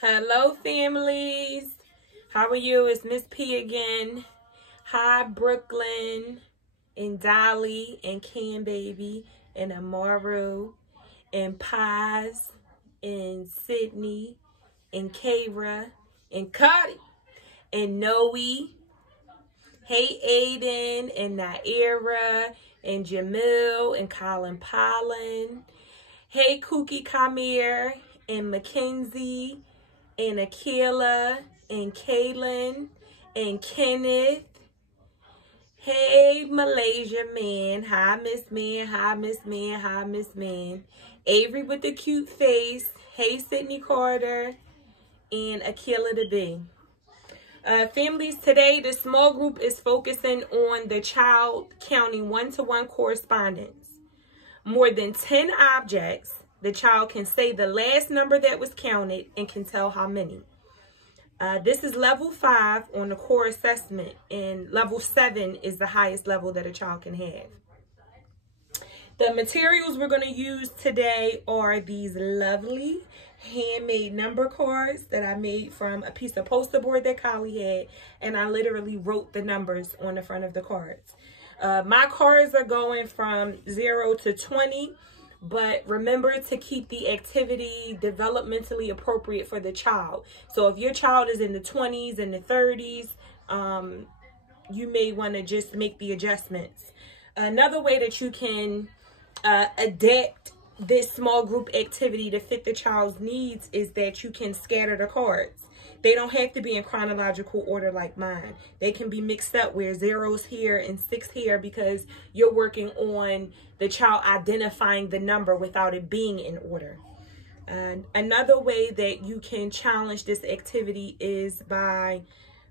Hello, families. How are you? It's Miss P again. Hi, Brooklyn, and Dolly, and Can Baby, and Amaru, and Paz, and Sydney, and Kara, and Cuddy, and Noe. Hey, Aiden, and Naira, and Jamil, and Colin Pollen. Hey, Kookie Kamir, and Mackenzie, and Akila, and Kaylin, and Kenneth. Hey, Malaysia man. Hi, Miss Man. Hi, Miss Man. Hi, Miss Man. Avery with the cute face. Hey, Sydney Carter, and Akila the B. Families, today the small group is focusing on the child counting one-to-one correspondence. More than 10 objects, the child can say the last number that was counted and can tell how many. This is level 5 on the core assessment, and level 7 is the highest level that a child can have. The materials we're going to use today are these lovely handmade number cards that I made from a piece of poster board that Kylie had, and I literally wrote the numbers on the front of the cards. My cards are going from 0 to 20, but remember to keep the activity developmentally appropriate for the child. So if your child is in the 20s and the 30s, you may want to just make the adjustments. Another way that you can adapt this small group activity to fit the child's needs is that you can scatter the cards. They don't have to be in chronological order like mine. They can be mixed up where 0's here and 6 here because you're working on the child identifying the number without it being in order. Another way that you can challenge this activity is by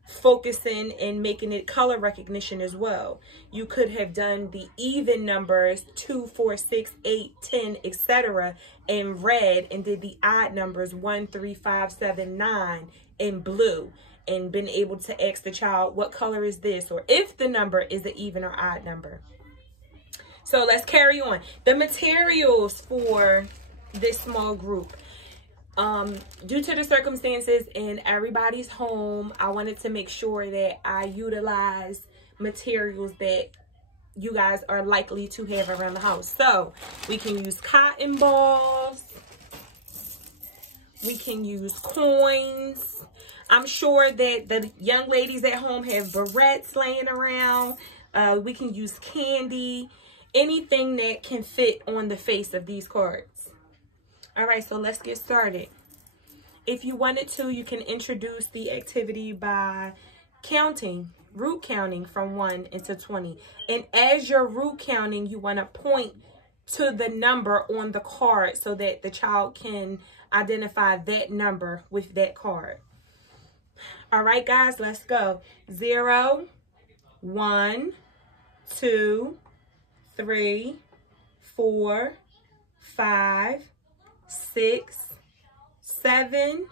focusing and making it color recognition as well. You could have done the even numbers 2, 4, 6, 8, 10, etc. in red, and did the odd numbers 1, 3, 5, 7, 9 in blue, and been able to ask the child what color is this, or if the number is an even or odd number. So let's carry on. The materials for this small group. Due to the circumstances in everybody's home, I wanted to make sure that I utilize materials that you guys are likely to have around the house. So we can use cotton balls. We can use coins. I'm sure that the young ladies at home have barrettes laying around. We can use candy, anything that can fit on the face of these cards. All right, so let's get started. If you wanted to, you can introduce the activity by counting, root counting from 1 into 20. And as you're root counting, you want to point to the number on the card so that the child can identify that number with that card. All right, guys, let's go. 0, 1, 2, 3, 4, 5, 6, 7,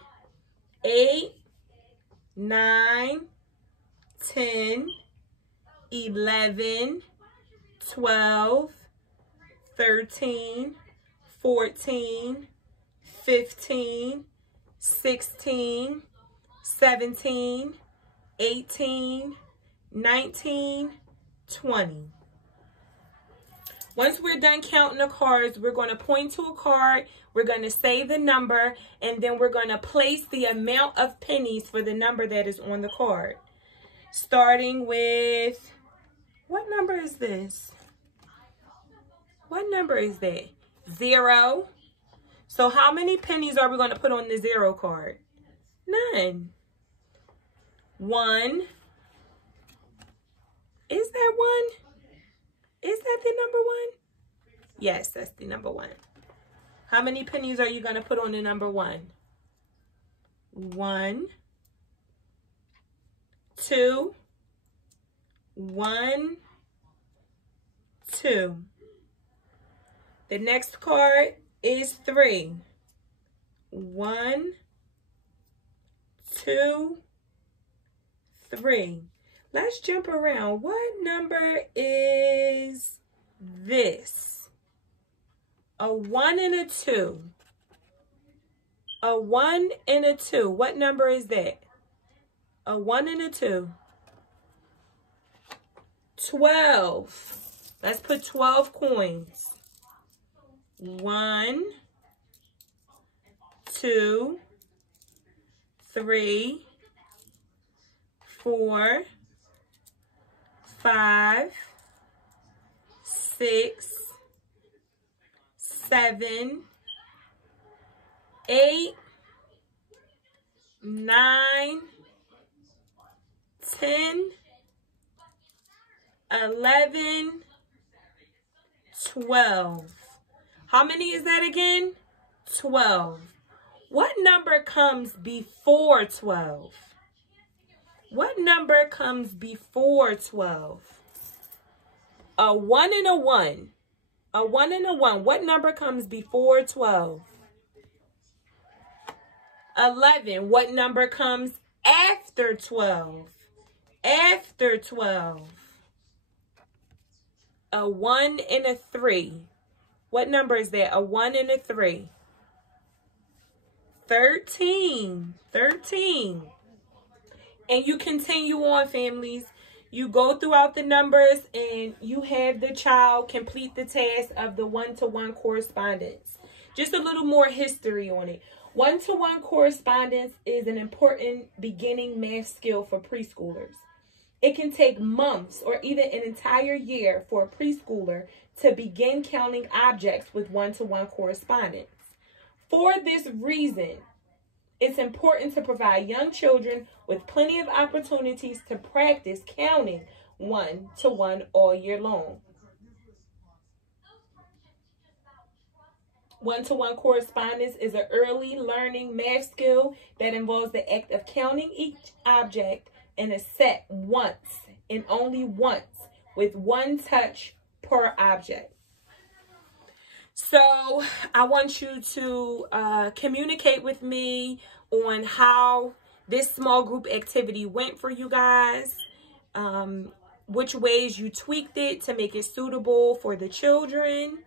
8, 9, 10, 11, 12, 13, 14, 15, 16, 17, 18, 19, 20. Once we're done counting the cards, we're going to point to a card, we're going to say the number, and then we're going to place the amount of pennies for the number that is on the card. Starting with, what number is this? What number is that? 0. So how many pennies are we going to put on the 0 card? None. 1. Is that 1? Is that the number 1? Yes, that's the number 1. How many pennies are you going to put on the number 1? 1, 2, 1, 2. The next card is 3. 1, 2, 3. Let's jump around. What number is this? A 1 and a 2. A 1 and a 2. What number is that? A 1 and a 2. 12. Let's put 12 coins. 1, 2, 3, 4, 5, 6, 7, 8, 9, 10, 11, 12. How many is that again? 12. What number comes before 12? What number comes before 12? A 1 and a 1. A 1 and a 1. What number comes before 12? 11. What number comes after 12? After 12. A 1 and a 3. What number is that? A 1 and a 3. 13. 13. And you continue on, families. You go throughout the numbers and you have the child complete the task of the one-to-one correspondence. Just a little more history on it. One-to-one correspondence is an important beginning math skill for preschoolers. It can take months or even an entire year for a preschooler to begin counting objects with one-to-one correspondence. For this reason, it's important to provide young children with plenty of opportunities to practice counting one-to-one all year long. One-to-one correspondence is an early learning math skill that involves the act of counting each object in a set once and only once with one touch per object. So I want you to communicate with me on how this small group activity went for you guys, which ways you tweaked it to make it suitable for the children.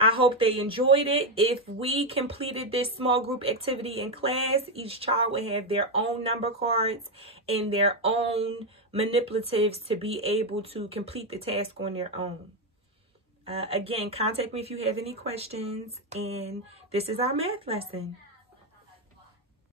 I hope they enjoyed it. If we completed this small group activity in class, each child would have their own number cards and their own manipulatives to be able to complete the task on their own. Again, contact me if you have any questions. And this is our math lesson.